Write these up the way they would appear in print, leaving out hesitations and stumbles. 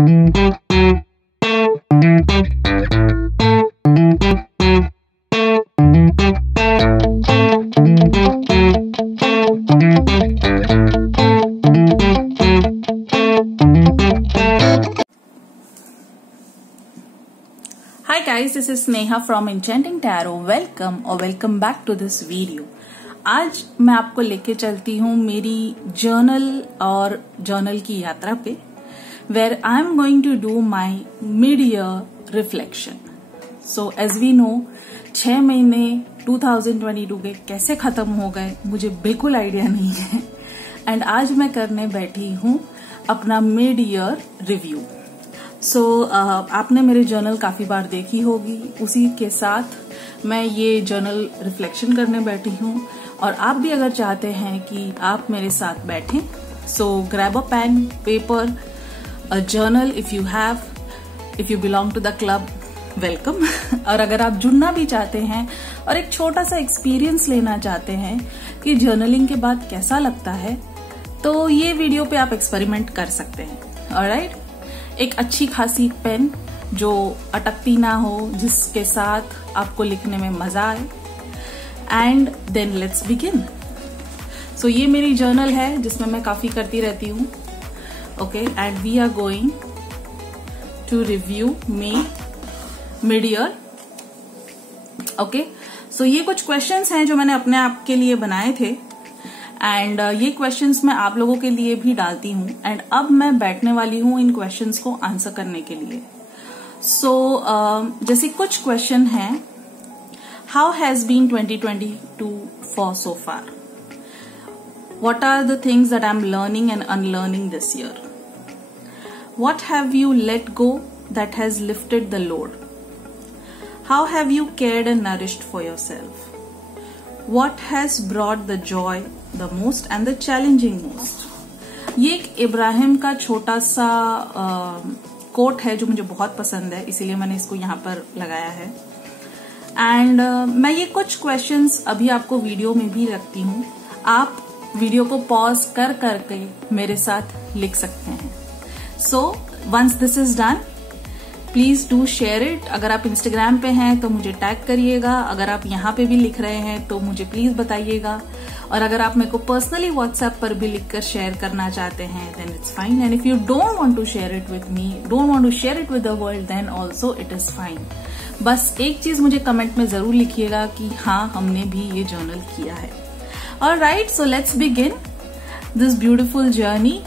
Hi guys, this is Sneha from Enchanting Tarot. Welcome back to this video. आज मैं आपको लेके चलती हूँ मेरी जर्नल की यात्रा पे, where I am going to do my mid-year reflection. So as we know, 6 महीने 2022 के कैसे खत्म हो गए मुझे बिल्कुल आइडिया नहीं है, एंड आज मैं करने बैठी हूँ अपना मिड-ईयर रिव्यू. आपने मेरे जर्नल काफी बार देखी होगी, उसी के साथ मैं ये जर्नल रिफ्लेक्शन करने बैठी हूँ. और आप भी अगर चाहते हैं कि आप मेरे साथ बैठें, so grab a pen, paper, a journal if you belong to the club, welcome. और अगर आप जुड़ना भी चाहते हैं और एक छोटा सा एक्सपीरियंस लेना चाहते हैं कि जर्नलिंग के बाद कैसा लगता है, तो ये वीडियो पे आप एक्सपेरिमेंट कर सकते हैं. ऑलराइट, एक अच्छी खासी पेन जो अटकती ना हो, जिसके साथ आपको लिखने में मजा आए, एंड देन लेट्स बिगिन. सो ये मेरी जर्नल है जिसमें मैं काफी करती रहती हूँ. Okay, and we are going to review mid year. Okay, so ये कुछ क्वेश्चंस हैं जो मैंने अपने आप के लिए बनाए थे, एंड ये क्वेश्चंस मैं आप लोगों के लिए भी डालती हूँ. एंड अब मैं बैठने वाली हूँ इन क्वेश्चंस को आंसर करने के लिए. जैसे कुछ क्वेश्चन हैं, how has been 2022 for so far, what are the things that I am learning and unlearning this year, what have you let go that has lifted the load, how have you cared and nourished for your self, what has brought the joy the most and the challenging most. ये एक इब्राहिम का छोटा सा coat है जो मुझे बहुत पसंद है, इसीलिए मैंने इसको यहाँ पर लगाया है. एंड मैं ये कुछ क्वेश्चंस अभी आपको वीडियो में भी रखती हूँ, आप वीडियो को पॉज कर करके मेरे साथ लिख सकते हैं. So once this is done, please do share it. अगर आप इंस्टाग्राम पे हैं तो मुझे टैग करिएगा, अगर आप यहाँ पे भी लिख रहे हैं तो मुझे प्लीज बताइएगा, और अगर आप मेरे को पर्सनली व्हाट्सएप पर भी लिखकर शेयर करना चाहते हैं then it's fine. And if you don't want to share it with me, don't want to share it with the world, then also it is fine. बस एक चीज मुझे कमेंट में जरूर लिखिएगा कि हाँ, हमने भी ये जर्नल किया है. Alright, so let's begin this beautiful journey.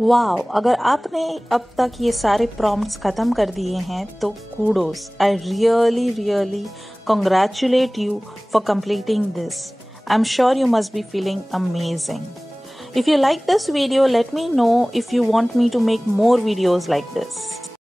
Wow, अगर आपने अब तक ये सारे प्रॉम्प्ट्स ख़त्म कर दिए हैं तो kudos, I really congratulate you for completing this. I'm sure you must be feeling amazing. If you like this video, let me know if you want me to make more videos like this.